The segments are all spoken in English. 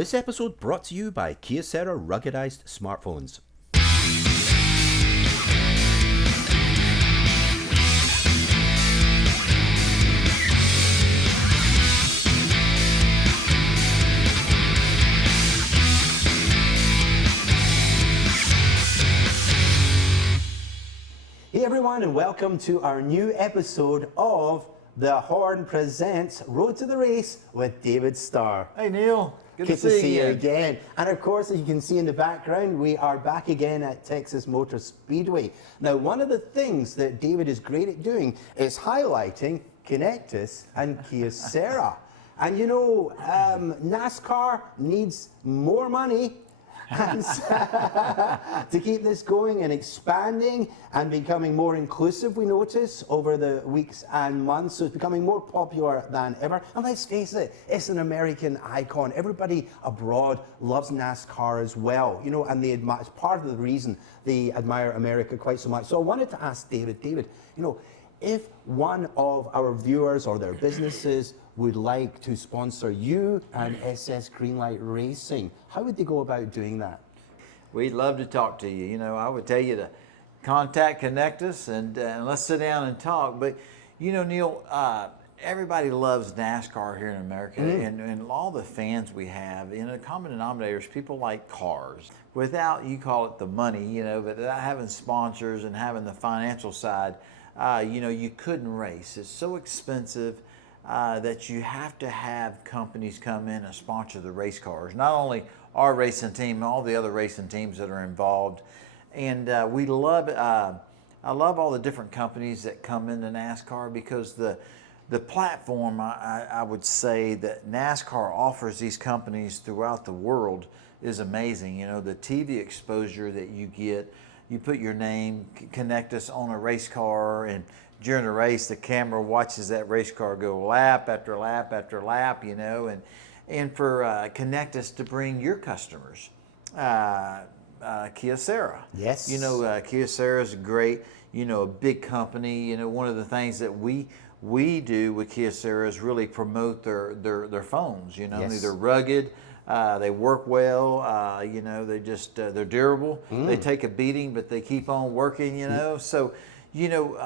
This episode brought to you by Kyocera ruggedized smartphones. Hey everyone, and welcome to our new episode of The Horn Presents Road to the Race with David Starr. Hey Neil, Good to see you again. And of course, as you can see in the background, we are back again at Texas Motor Speedway. Now, one of the things that David is great at doing is highlighting Connectus and Kyocera. And you know, NASCAR needs more money to keep this going and expanding and becoming more inclusive, we notice, over the weeks and months. So it's becoming more popular than ever. And let's face it, it's an American icon. Everybody abroad loves NASCAR as well, you know, and they admire, it's part of the reason they admire America quite so much. So I wanted to ask David, you know, if one of our viewers or their businesses would like to sponsor you and SS Greenlight Racing, how would they go about doing that? We'd love to talk to you. You know, I would tell you to connect us and let's sit down and talk. But, you know, Neil, everybody loves NASCAR here in America, and all the fans we have. You know, the common denominators, people like cars. Without, you call it the money, you know, but without having sponsors and having the financial side, you know, you couldn't race. It's so expensive. That you have to have companies come in and sponsor the race cars. Not only our racing team, all the other racing teams that are involved. And we love, I love all the different companies that come into NASCAR because the platform, I would say, that NASCAR offers these companies throughout the world is amazing. You know, the TV exposure that you get, you put your name, connect us on a race car, and during the race, the camera watches that race car go lap after lap after lap, you know, and for Connectus to bring your customers, Kyocera. Yes. You know, Kyocera is great, you know, a big company. You know, one of the things that we do with Kyocera is really promote their phones, you know. Yes. They're rugged. They work well, you know, they're durable. They take a beating, but they keep on working, you know. So, you know,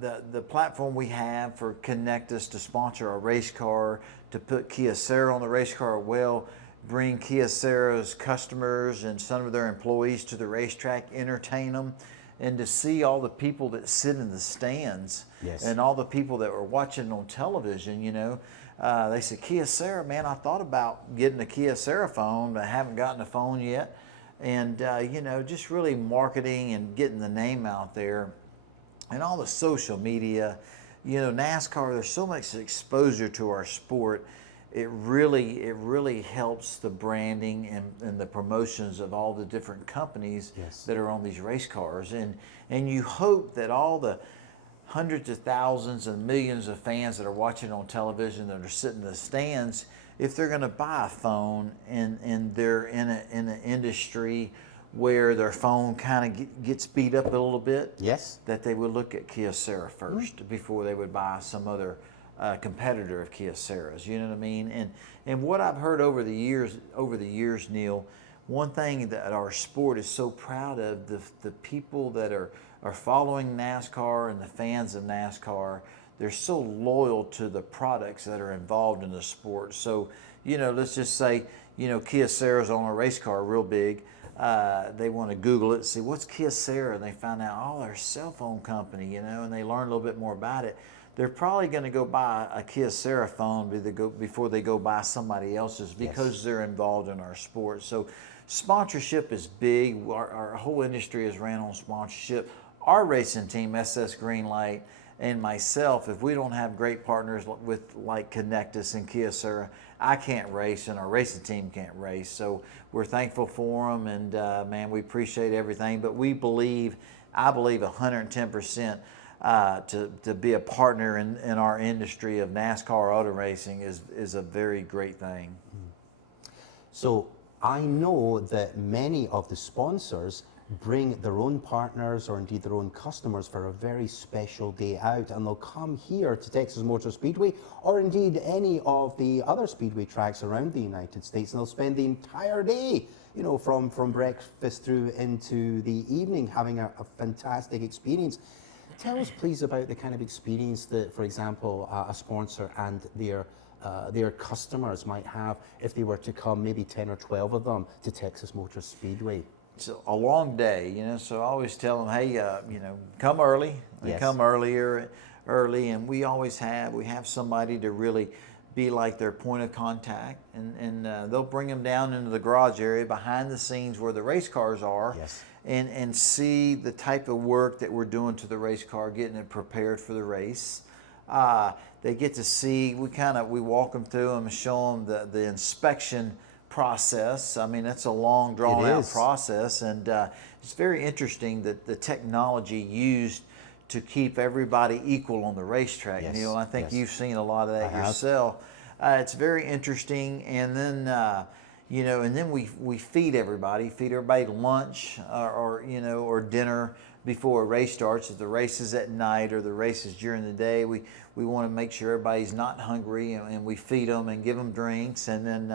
the platform we have for Connect Us to sponsor a race car, to put Kyocera on the race car, well, bring Kyocera's customers and some of their employees to the racetrack, entertain them, and to see all the people that sit in the stands, and all the people that were watching on television, you know. They said, Kyocera, man, I thought about getting a Kyocera phone, but I haven't gotten a phone yet. And, you know, just really marketing and getting the name out there. And all the social media, you know, NASCAR, there's so much exposure to our sport. It really helps the branding and the promotions of all the different companies that are on these race cars. And you hope that all the hundreds of thousands and millions of fans that are watching on television that are sitting in the stands, if they're going to buy a phone and they're in an industry where their phone kind of gets beat up a little bit, that they would look at Kyocera first before they would buy some other competitor of Kyocera's. You know what I mean? And what I've heard over the years, Neil, one thing that our sport is so proud of, the people that are following NASCAR and the fans of NASCAR, they're so loyal to the products that are involved in the sport. So, you know, let's just say, you know, Kyocera's on a race car real big. They want to Google it, see what's Kyocera, and they find out, oh, they're a cell phone company, you know, and they learn a little bit more about it. They're probably going to go buy a Kyocera phone before they go buy somebody else's because they're involved in our sport. So sponsorship is big. Our whole industry is ran on sponsorship. Our racing team, SS Greenlight, and myself, if we don't have great partners with like Connectus and Kyocera, I can't race and our racing team can't race. So we're thankful for them, and man, we appreciate everything. But I believe 110% to be a partner in our industry of NASCAR auto racing is a very great thing. So I know that many of the sponsors bring their own partners or indeed their own customers for a very special day out, and they'll come here to Texas Motor Speedway or indeed any of the other speedway tracks around the United States, and they'll spend the entire day, you know, from breakfast through into the evening, having a fantastic experience. Tell us please about the kind of experience that, for example, a sponsor and their customers might have if they were to come, maybe 10 or 12 of them, to Texas Motor Speedway. It's a long day, you know, so I always tell them, hey, you know, come early. They Yes. come early, and we have somebody to really be like their point of contact, and they'll bring them down into the garage area behind the scenes where the race cars are. Yes. And see the type of work that we're doing to the race car, getting it prepared for the race. They get to see, we walk them through them and show them the inspection process. I mean, that's a long, drawn-out process, and it's very interesting that the technology used to keep everybody equal on the racetrack. Yes. Neil, I think Yes. you've seen a lot of that I have. yourself. It's very interesting, and then you know, and then we feed everybody lunch or dinner before a race starts. If the race is at night or the race is during the day, we want to make sure everybody's not hungry, and we feed them and give them drinks, and then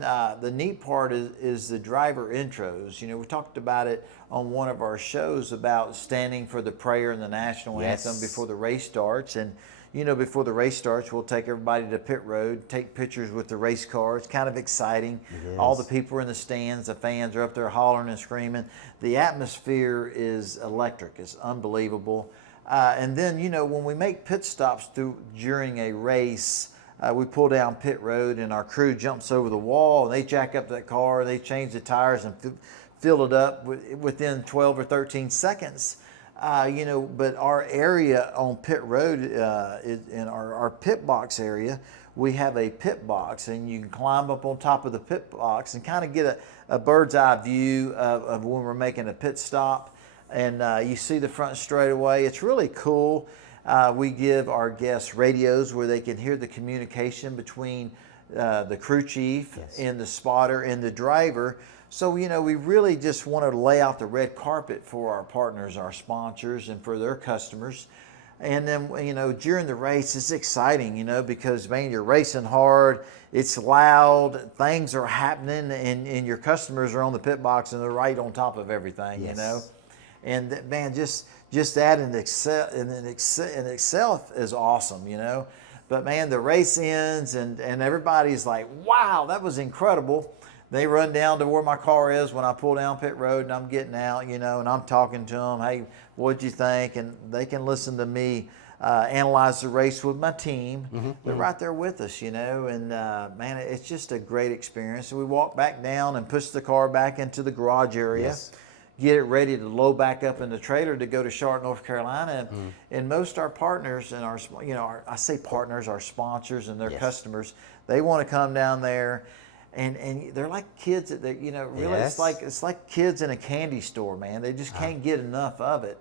the neat part is the driver intros. You know, we talked about it on one of our shows about standing for the prayer and the national Yes. anthem before the race starts. And, you know, before the race starts, we'll take everybody to pit road, take pictures with the race car. It's kind of exciting. All the people are in the stands, the fans are up there hollering and screaming. The atmosphere is electric. It's unbelievable. And then, you know, when we make pit stops during a race, we pull down pit road and our crew jumps over the wall and they jack up that car, they change the tires and fill it up within 12 or 13 seconds. You know, but our area on pit road, in our pit box area, we have a pit box, and you can climb up on top of the pit box and kind of get a bird's eye view of when we're making a pit stop. And you see the front straightaway. It's really cool. We give our guests radios where they can hear the communication between the crew chief Yes. and the spotter and the driver. So, you know, we really just want to lay out the red carpet for our partners, our sponsors, and for their customers. And then, you know, during the race, it's exciting, you know, because, man, you're racing hard, it's loud, things are happening, and your customers are on the pit box and they're right on top of everything, Yes. you know. And, man, just that in itself is awesome, you know. But, man, the race ends, and everybody's like, wow, that was incredible. They run down to where my car is when I pull down pit road and I'm getting out, you know, and I'm talking to them, hey, what'd you think? And they can listen to me analyze the race with my team. They're right there with us, you know, and man, it's just a great experience. So we walk back down and push the car back into the garage area. Yes. Get it ready to load back up in the trailer to go to Charlotte, North Carolina. And most our partners and our, you know, I say partners, our sponsors and their Yes. customers, they want to come down there. And they're like kids that they, you know, really Yes. it's like kids in a candy store, man. They just can't get enough of it.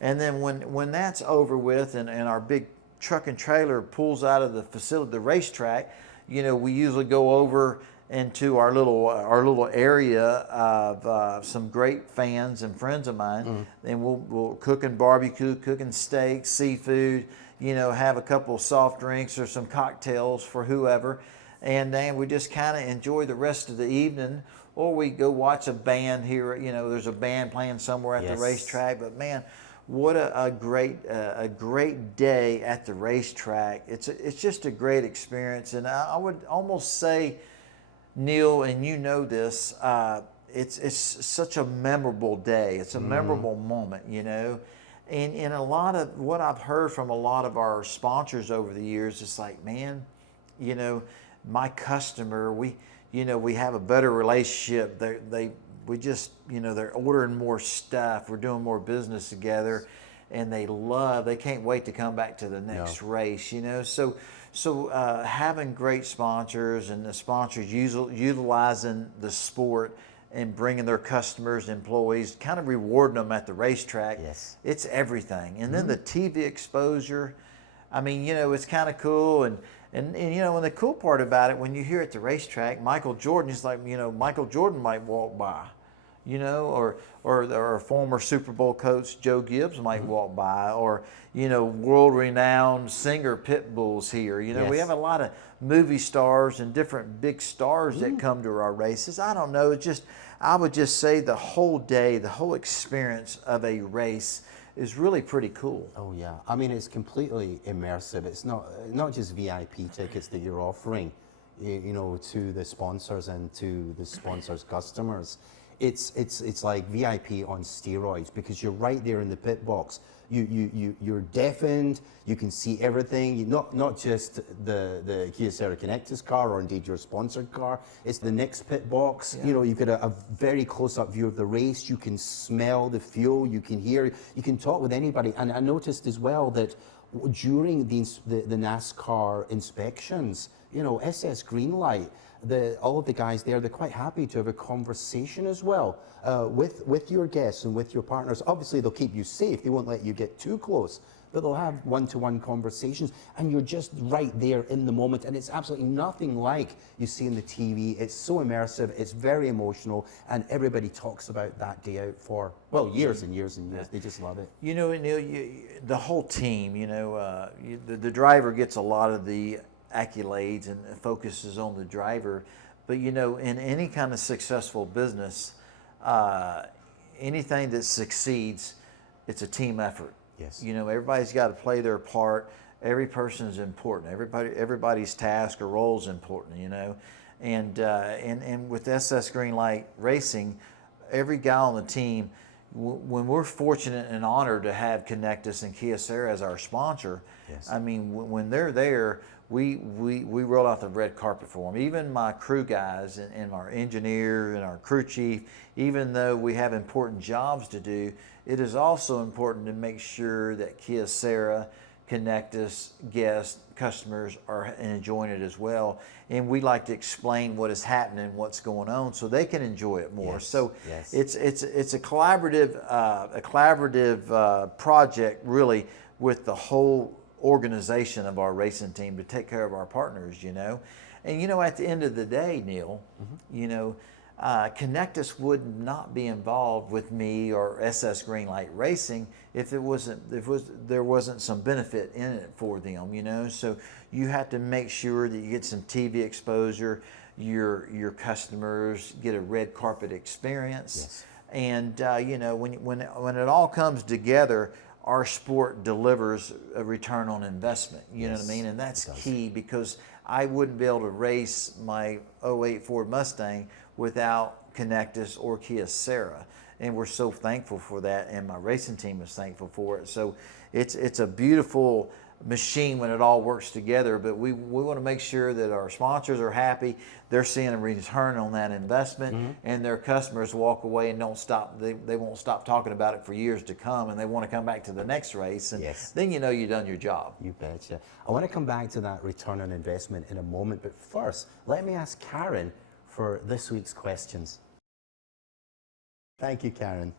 And then when that's over with and our big truck and trailer pulls out of the facility, the racetrack, you know, we usually go over into our little area of some great fans and friends of mine, and we'll cook and barbecue, cooking steaks, seafood, you know, have a couple of soft drinks or some cocktails for whoever. And then we just kind of enjoy the rest of the evening, or we go watch a band here. You know, there's a band playing somewhere at Yes. the racetrack. But man, what a great day at the racetrack. It's just a great experience, and I would almost say, Neil, and you know this, it's such a memorable day. It's a memorable moment, you know. And a lot of what I've heard from a lot of our sponsors over the years, it's like, man, you know, my customer, we have a better relationship. We just, you know, they're ordering more stuff. We're doing more business together, and they can't wait to come back to the next race, you know. So having great sponsors and the sponsors utilizing the sport and bringing their customers, employees, kind of rewarding them at the racetrack, Yes. it's everything. And then the TV exposure, I mean, you know, it's kind of cool. And you know, and the cool part about it, when you hear at the racetrack, Michael Jordan is like, you know, Michael Jordan might walk by. you know, or former Super Bowl coach Joe Gibbs might walk by, or you know, world-renowned singer Pitbull's here. You know, we Yes. have a lot of movie stars and different big stars that come to our races. I don't know, it's just, I would just say the whole day, the whole experience of a race is really pretty cool. Oh yeah, I mean it's completely immersive. It's not just VIP tickets that you're offering, you know, to the sponsors and to the sponsors' customers. It's like VIP on steroids because you're right there in the pit box. You're deafened. You can see everything. Not just the Kia Ceira Connectus car or indeed your sponsored car. It's the next pit box. Yeah. You know, you've got a very close-up view of the race. You can smell the fuel. You can hear. You can talk with anybody. And I noticed as well that during the NASCAR inspections, you know, SS Greenlight, all of the guys there, they're quite happy to have a conversation as well with your guests and with your partners. Obviously, they'll keep you safe. They won't let you get too close, but they'll have one-to-one conversations, and you're just right there in the moment, and it's absolutely nothing like you see in the TV. It's so immersive, it's very emotional, and everybody talks about that day out for, well, years and years and years. They just love it. You know, Neil, the whole team, you know, the driver gets a lot of the accolades and focuses on the driver, but you know, in any kind of successful business, anything that succeeds, it's a team effort. Yes. You know, everybody's got to play their part. Every person is important. Everybody's task or role is important. You know, and with SS Greenlight Racing, every guy on the team, when we're fortunate and honored to have Connectus and Kia Ceira as our sponsor, Yes. I mean, when they're there, we roll out the red carpet for them. Even my crew guys and our engineer and our crew chief, even though we have important jobs to do, it is also important to make sure that Kia Ceira, Connectus, guests, customers are enjoying it as well. And we like to explain what is happening, what's going on, so they can enjoy it more. Yes, So yes. it's a collaborative project, really, with the whole organization of our racing team to take care of our partners, you know. And you know, at the end of the day, Neil, you know, Connectus would not be involved with me or SS Greenlight Racing if there wasn't some benefit in it for them, you know. So you have to make sure that you get some TV exposure, your customers get a red carpet experience, and you know, when it all comes together, our sport delivers a return on investment. You know what I mean? And that's key, because I wouldn't be able to race my '08 Ford Mustang without Connectus or Kia Ceira. And we're so thankful for that, and my racing team is thankful for it. So it's a beautiful machine when it all works together, but we want to make sure that our sponsors are happy, they're seeing a return on that investment, and their customers walk away and don't stop, they won't stop talking about it for years to come, and they want to come back to the next race, and then you know you've done your job. You betcha. I want to come back to that return on investment in a moment, but first, let me ask Karen for this week's questions. Thank you, Karen.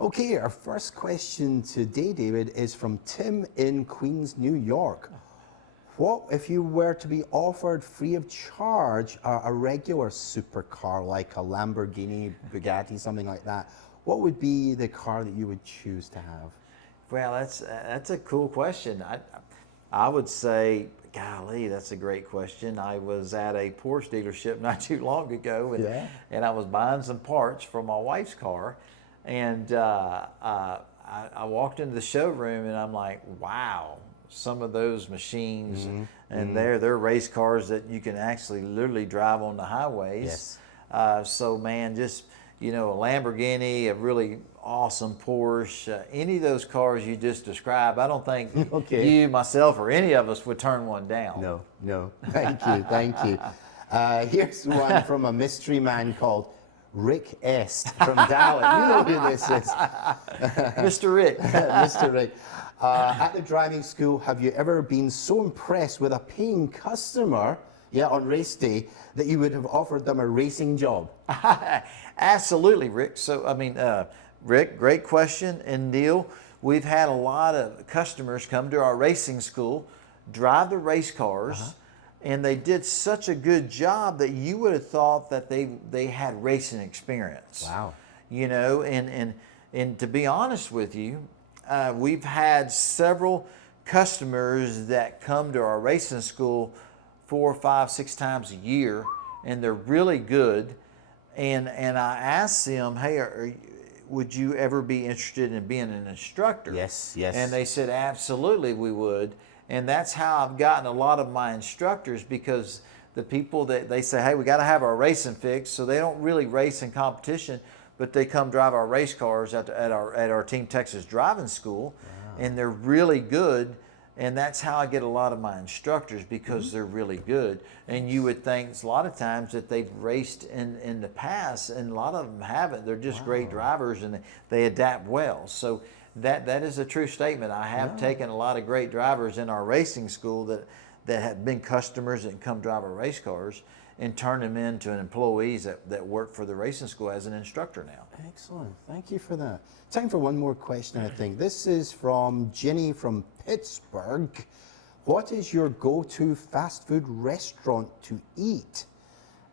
Okay, our first question today, David, is from Tim in Queens, New York. What if you were to be offered free of charge a regular supercar like a Lamborghini, Bugatti, something like that? What would be the car that you would choose to have? Well, that's a cool question. I would say, golly, that's a great question. I was at a Porsche dealership not too long ago, and I was buying some parts for my wife's car. And I walked into the showroom, and I'm like, wow, some of those machines, and they're race cars that you can actually literally drive on the highways. So man, just, you know, a Lamborghini, a really awesome Porsche, any of those cars you just described, I don't think you, myself, or any of us would turn one down. No. Thank you, thank you. Here's one from a mystery man called Rick Est from Dallas. You know who this is. Mr. Rick. Mr. Rick. At the driving school, have you ever been so impressed with a paying customer, on race day, that you would have offered them a racing job? Absolutely, Rick. So, I mean, Rick, great question. And Neil, we've had a lot of customers come to our racing school, drive the race cars, and they did such a good job that you would have thought that they had racing experience. Wow. you know, and to be honest with you, we've had several customers that come to our racing school 4, 5, 6 times a year, and they're really good. And I asked them, hey, would you ever be interested in being an instructor? Yes, yes. And they said, absolutely, we would. And that's how I've gotten a lot of my instructors, because the people that they say, hey, we got to have our racing fixed, so they don't really race in competition, but they come drive our race cars at our Team Texas driving school, and they're really good. And that's how I get a lot of my instructors, because they're really good. And you would think a lot of times that they've raced in the past, and a lot of them haven't. They're just great drivers, and they adapt well. So that is a true statement. I have taken a lot of great drivers in our racing school that have been customers and come drive our race cars, and turn them into employees that work for the racing school as an instructor now. Excellent. Thank you for that. Time for one more question, I think. This is from Ginny from Pittsburgh. What is your go-to fast food restaurant to eat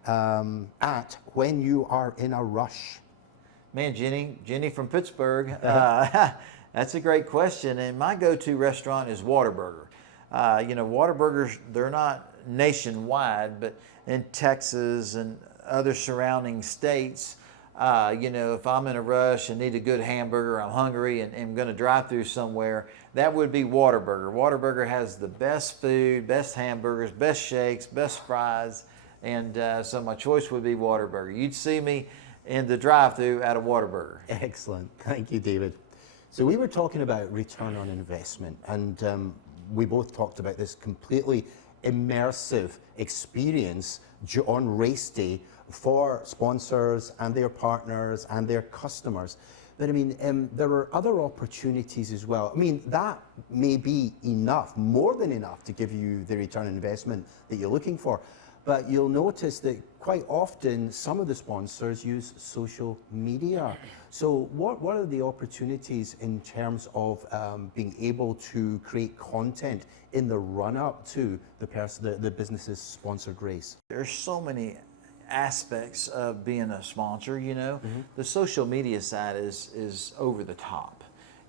at when you are in a rush? Man, Jenny from Pittsburgh, that's a great question. And my go-to restaurant is Whataburger. You know, Whataburgers, they're not nationwide, but in Texas and other surrounding states, you know, if I'm in a rush and need a good hamburger, I'm hungry and I'm going to drive through somewhere, that would be Whataburger. Whataburger has the best food, best hamburgers, best shakes, best fries, and so my choice would be Whataburger. You'd see me in the drive-through at a Whataburger. Excellent. Thank you, David. So we were talking about return on investment, and we both talked about this completely immersive experience on race day for sponsors and their partners and their customers. But I mean, there are other opportunities as well. I mean, that may be enough, more than enough, to give you the return on investment that you're looking for. But you'll notice that quite often some of the sponsors use social media. So what are the opportunities in terms of being able to create content in the run-up to the business's sponsored race? There's so many aspects of being a sponsor, you know. The social media side is over the top.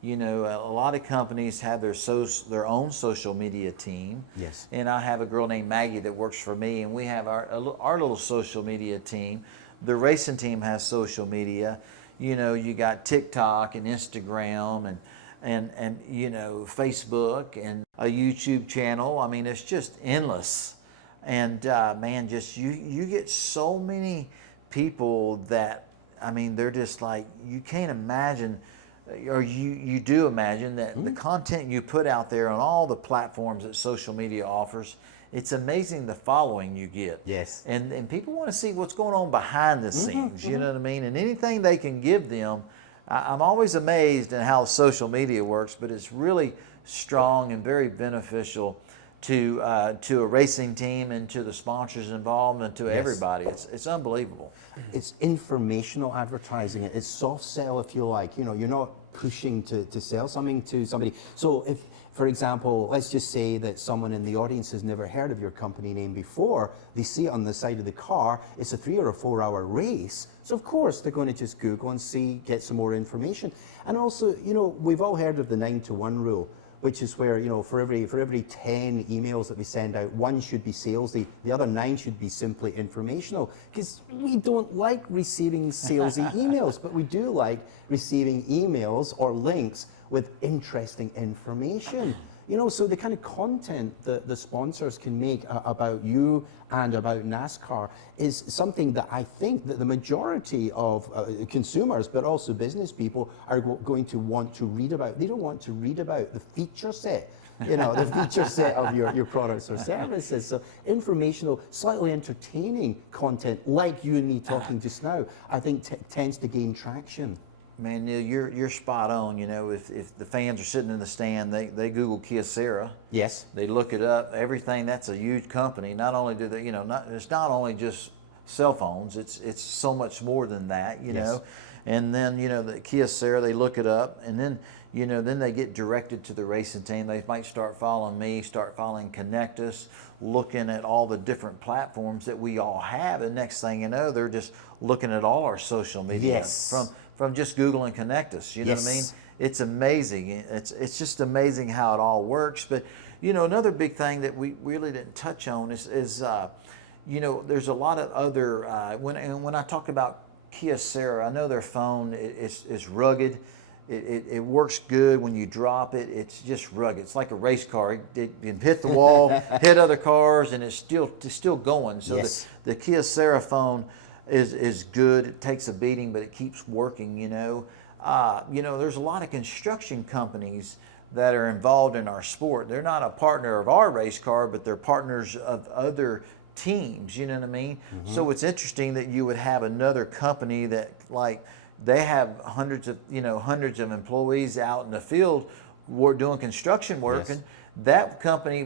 You know, a lot of companies have their own social media team. Yes. And I have a girl named Maggie that works for me, and we have our little social media team. The racing team has social media. You know, you got TikTok and Instagram and you know, Facebook and a YouTube channel. I mean, it's just endless. And man, just you get so many people that, I mean, they're just like, you can't imagine, or you do imagine that the content you put out there on all the platforms that social media offers, it's amazing the following you get. Yes. And people want to see what's going on behind the scenes, you know what I mean? And anything they can give them, I'm always amazed at how social media works, but it's really strong and very beneficial to a racing team and to the sponsors involved and to everybody. It's unbelievable. It's informational advertising. It's soft sell, if you like. You know, you're not pushing to sell something to somebody. So if, for example, let's just say that someone in the audience has never heard of your company name before, they see it on the side of the car, it's a 3 or 4 hour race. So of course they're going to just Google and get some more information. And also, you know, we've all heard of the 9-to-1 rule, which is where, you know, for every 10 emails that we send out, 1 should be salesy, the other 9 should be simply informational. Because we don't like receiving salesy emails, but we do like receiving emails or links with interesting information. You know, so the kind of content that the sponsors can make about you and about NASCAR is something that I think that the majority of consumers, but also business people, are going to want to read about. They don't want to read about the feature set, you know, the feature set of your products or services. So informational, slightly entertaining content, like you and me talking just now, I think tends to gain traction. Man, Neil, you're spot on. You know, if the fans are sitting in the stand, they Google Kyocera. Yes. They look it up. Everything. That's a huge company. Not only do they, you know, it's not only just cell phones. It's so much more than that. You know, and then you know the Kyocera. They look it up, and then you know then they get directed to the racing team. They might start following me, start following Connectus, looking at all the different platforms that we all have, and next thing you know, they're just looking at all our social media. Yes. from just Google and connect us. You know what I mean? Yes. It's amazing. It's just amazing how it all works. But you know, another big thing that we really didn't touch on is you know, there's a lot of other when I talk about Kyocera, I know their phone is rugged. It works good when you drop it. It's just rugged. It's like a race car. It can hit the wall, hit other cars, and it's still going. So Yes. the Kyocera phone is good. It takes a beating, but it keeps working. You know, there's a lot of construction companies that are involved in our sport. They're not a partner of our race car, but they're partners of other teams. You know what I mean? So it's interesting that you would have another company that like. They have hundreds of employees out in the field doing construction work, Yes. and that company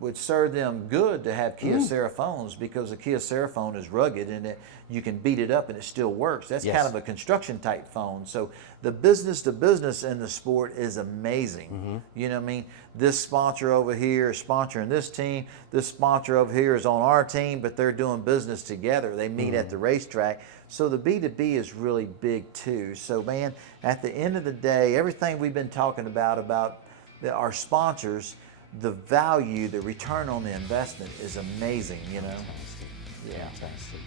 would serve them good to have Kyocera phones, because the Kyocera phone is rugged and you can beat it up and it still works. That's Yes. kind of a construction type phone. So the business to business in the sport is amazing. You know what I mean? This sponsor over here is sponsoring this team. This sponsor over here is on our team, but they're doing business together. They meet at the racetrack. So the B2B is really big too. So man, at the end of the day, everything we've been talking about our sponsors, the value, the return on the investment is amazing, you know? Fantastic. Yeah, fantastic.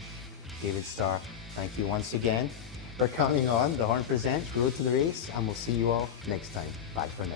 David Starr, thank you once again for coming on The Horn Presents Road to the Race, and we'll see you all next time. Bye for now.